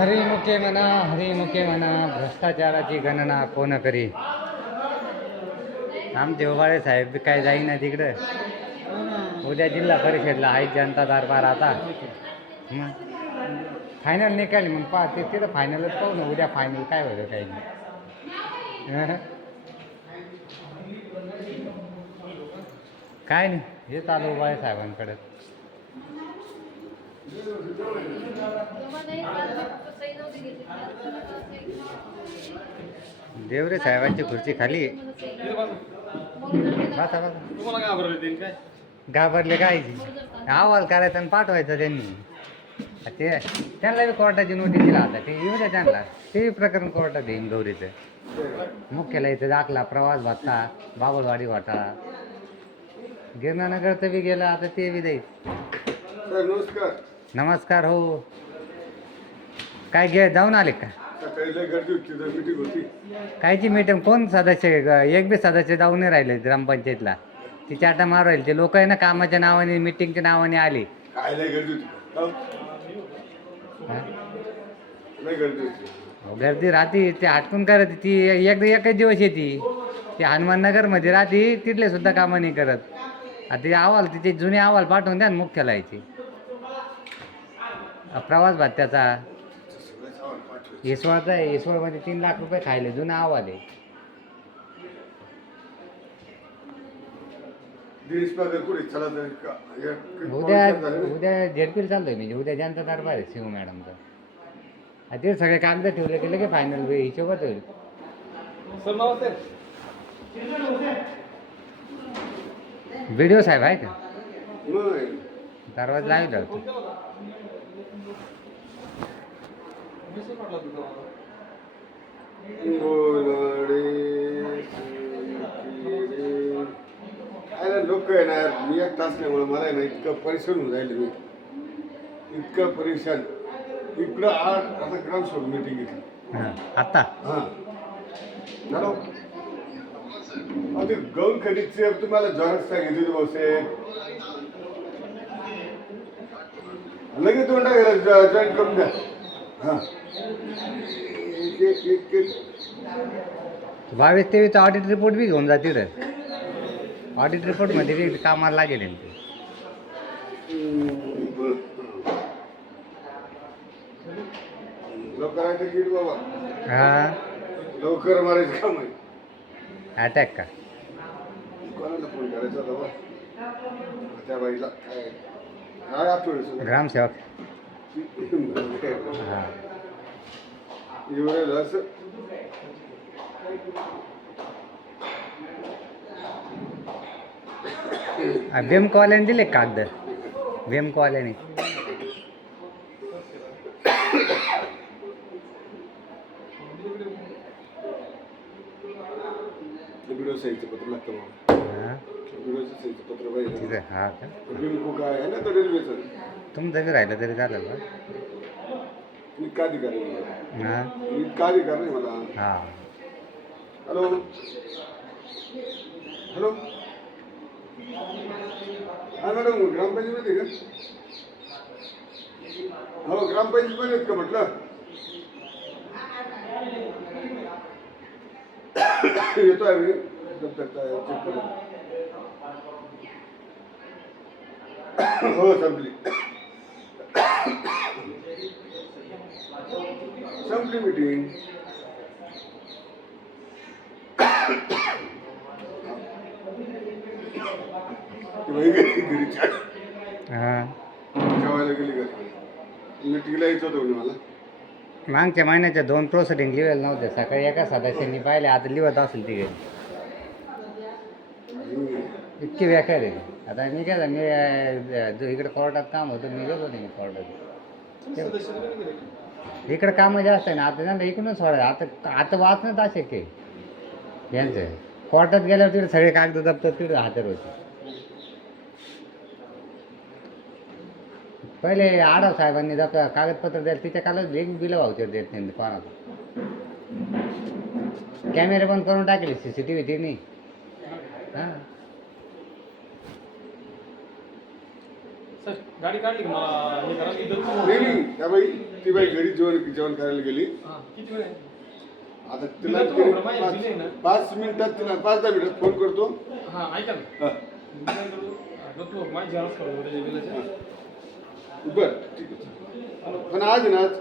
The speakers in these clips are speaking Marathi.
हरिमुखे म्हणा भ्रष्टाचाराची गणना कोण करी. आमचे उभाळे साहेब काय जाईना तिकडं. उद्या जिल्हा परिषदला आहे जनता दरबार. आता मग फायनल निकाल मग ते तिथं फायनलच पाहू ना. उद्या फायनल काय होतं काही नाही. काय नाही हे चालू उभाळे साहेबांकडे. देवरे साहेबांची खुर्ची खाली. घाबरले काय अहवाल करायचा आणि पाठवायचं त्यांनी. ते त्यांना बी कोर्टाची नोटीस दिला आता. ते येऊ द्या त्यांना. ते प्रकरण कोर्टात येईन गौरीचं. मुख्याला इथं दाखला, प्रवास भत्ता, बाबुलवाडी घोटाळा. गिरणानगरचं बी गेलं आता. ते बी देईल. नमस्कार. नमस्कार. हो काय जाऊन आले का? कायची मीटिंग? कोण सदस्य? एक बी सदस्य जाऊन नाही राहिले ग्रामपंचायतला. ती चाटा मारू राहील. ते लोक आहे ना कामाच्या नावाने, मीटिंगच्या नावाने आली. गर्दी राहते. ते हटकून करत. ती एकच दिवस येते. ती हनुमाननगरमध्ये राहते. तिथले सुद्धा कामं नाही करत. आता ते अहवाल, तिचे जुने अहवाल पाठवून द्या ना मुख्याला यायचे. प्रवास भत्त्याचा इसवळचा आहे. इसवळमध्ये 3 लाख रुपये खायले. जुना अहवाल आहे. उद्या झेडपीला चालतोय. म्हणजे उद्या जनता दरबार आहे शिव मॅडमचा. ते सगळे कागद ठेवले की लगे फायनल हिशोबात होईल. व्हिडिओ साहेब आहे का? दरवाजा लावला होता. लोक येणार. मी एक तास नाही. मला ना इतकं परेशान होऊन राहिले. मी इतकं परेशान. इकडं आता ग्रामसभा मीटिंग घेतली आता. हां हॅलो. गौण खडीचे तुम्हाला झॉरक्स सांगितली भाऊसाहेब. लगेच तोंडा गेला जॉईन करून द्या. हां 22-23 ऑडिट रिपोर्ट बी घेऊन जा तिथं. ऑडिट रिपोर्टमध्ये बी कामाला लागेल. लवकर किट बाबा. हां लवकर मारायचं काम आहे. अटॅक का? कोणाला फोन करायचा बाबा? त्या बाईला काय काय आठवण ग्रामसेवक. वेम कॉलनी दिले कागद. वेम कॉलनी पत्र लागतं. पत्र पाहिजे. हा का? काय आहे ना तर रेल्वेचं. तुमचं बी राहिलं तरी चालेल का? इतका अधिकार नाही. हां इतका अधिकार नाही मला. हां. Hello hello. हां मॅडम ग्रामपंचायतमध्ये का? हो ग्रामपंचायतमध्ये आहेत का म्हटलं? येतो आहे मी. चेक करू. हो संपली. संपली मीटिंग. हां जेवायला गेली का? मीटिंगला यायचं होतं म्हणजे मला. मागच्या महिन्याच्या 2 प्रोसिडिंग लिहिलेलं नव्हते. सकाळी एका सदस्यांनी पाहिले. आता लिहत असेल ती घरी. इतकी बेकार आहे. आता मी काय मी इकडे कोर्टात काम होतं. मी गेलो नाही कोर्टात. इकडे कामं जास्त आहे ना. आता त्यांना इकडून सोडा. आता वाचणं असे की यांचं कोर्टात गेल्यावर तिकडे सगळे कागद दप्तर तिकडे हजर होते. पहिले आढाव साहेबांनी कागदपत्र द्यायला तिच्या कालच एक बिलं वावचर देत नाही कोणाला. कॅमेरे बंद करून टाकले CCTV ते नाही हां सर गाडी काढली का मला हे करा इथं नाही त्या बाई ती बाई घरी जेवण करायला गेली. किती वेळ आहे? आता तिला तिला तुम्हाला माहिती दिली ना? 5 मिनिटात तिला 5-10 मिनिटात फोन करतो. हां ऐका ना हा. मी काय करू तो माझी जेवणच करू त्याच्या बिलाच्या बरं ठीक आहे. पण आज ना आज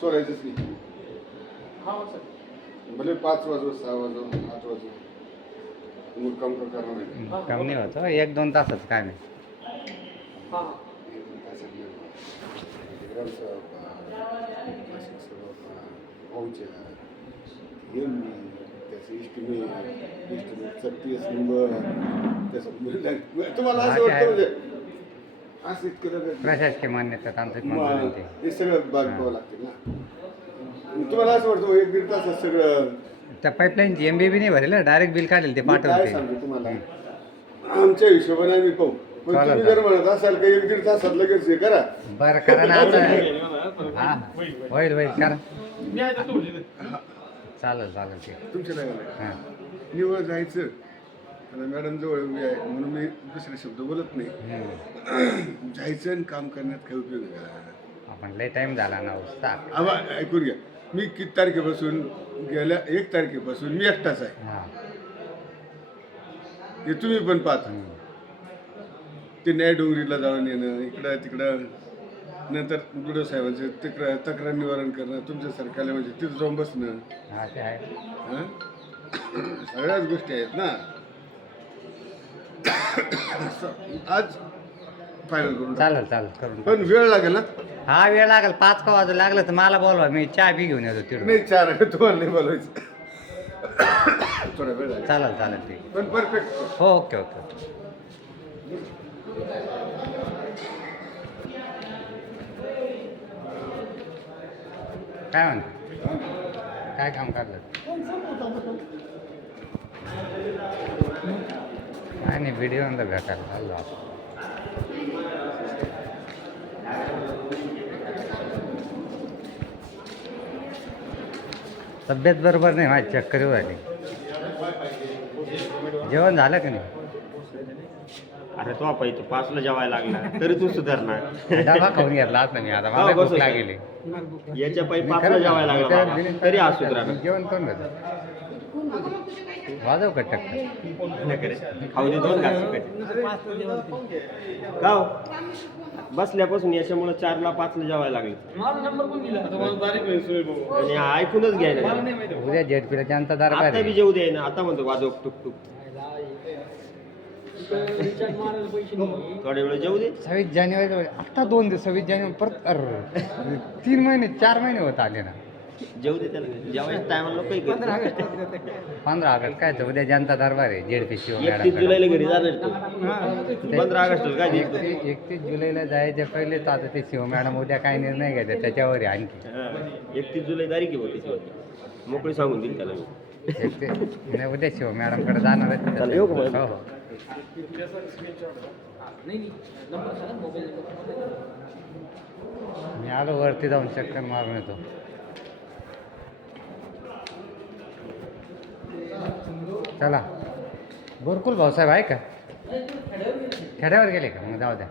सोडायचंच नाही. हां सर भले 5 वाजो 6 वाजो 8 वाजो मग काम करणार नाही. कमी नाही होत 1-2 तासच काय नाही हां तुम्हाला असं वाटतं म्हणजे असं इतकं प्रशासकीय मान्यता तांत्रिक मंजुरी ते हे सगळं बघावं लागते ना. तुम्हाला असं वाटतं 1-1.5 तासात सगळं. त्या पाईपलाईनची MBB नाही भरेल डायरेक्ट बिल काढेल ते मी काय पाठवते सांगतो तुम्हाला आमच्या हिशोबाने आम्ही पाहू. पण चालेल, तुम्ही जर म्हणत असाल की 1-1.5 तासात लगेच हे करा. बरं करा ना आता हा होईल होईल करा मी आहे तर तू चालेल चालेल ठीक तुमच्या नाही हां निवळ जायचं आणि मॅडम जवळ उभी आहे म्हणून मी दुसरे शब्द बोलत नाही. जायचं आणि काम करण्यात काही उपयोग आहे आपण लय टाइम झाला ना सात आबा ऐकून घ्या. मी किती तारखेपासून गेल्या 1 तारखेपासून मी एकटाच आहे. हां हे तुम्ही पण पाहता. ते न्याय डोंगरीला जाऊन येणं इकडं तिकडं नंतर गुडो साहेबांचं तिकडं तक्रार निवारण करणं तुमच्या सरकारला म्हणजे तिथं जाऊन बसणं हां ते आहे हं? सगळ्याच गोष्टी आहेत ना. आज फायनल करून टाकू. चालेल चालेल करून पण वेळ लागेल ना. हा वेळ लागेल 5 का वाजू लागलं तर मला बोलवा मी चहा बी घेऊन येतो तिकडून नाही 4 आहे तुम्हाला नाही बोलवायचं. थोडा वेळ लागेल चालेल चालेल ठीक पण परफेक्ट. हो ओके ओके काय म्हणतो काय काम काढलं काय नाही व्हिडिओ अंदर भेटायला चाललो आपण तब्येत बरोबर नाही माझी चक्कर झाली जेवण झालं का नाही अरे तो आपण इथं 5ला जेवायला लागला तरी तू सुधारणार. डबा खाऊन घेतला आता मी आता मला भूक लागली याच्या पायी 5ला जेवायला लागला बाबा. तरी आज सुधारणार. जेवण करून घेतो वाजव का टक्कर खाऊ दे 2 घास का हो? बसल्यापासून याच्यामुळे 4ला 5ला जेवायला लागले माझा नंबर पण दिला आता मला तारीख आहे सोय भाऊ आणि हा ऐकूनच मला घ्यायला नाही माहिती उद्या जेटपीला जनता दरबार आता बी आहे. जेऊ दे ना. आता म्हणतो वाजव टुक टुक रिचार्ज मारायला पैसे नाही थोड्या वेळ जेऊ दे. 26 जानेवारी आता 2 दिवस 26 जानेवारी परत 3 महिने 4 महिने होत आले ना. जेऊ दे त्याला जेवायच्या टायमाला काही 15 ऑगस्ट काय तर उद्या जनता दरबार आहे जेडपी शिव 31 जुलैला घरी जाणार तू 15 ऑगस्टला काय देतो 31 जुलैला जायच्या पहिले तर आता ते शिव मॅडम उद्या काय निर्णय घ्यायचा त्याच्यावर आहे आणखी 31 जुलै तारीख आहे होती त्याची मोकळी सांगून दिली त्याला मी 31 नाही, उद्या शिव मॅडमकडे जाणार आहे चालेल, येऊ का मग? हो हो त्याचा स्क्रीनशॉट नाही नंबर सांगा मोबाईल नंबर मी आलो वरती जाऊन चक्कर मारून येतो. चला बोरकुल भाऊसाहेब आहे का खेड्यावर गेले का मग जाऊ द्या.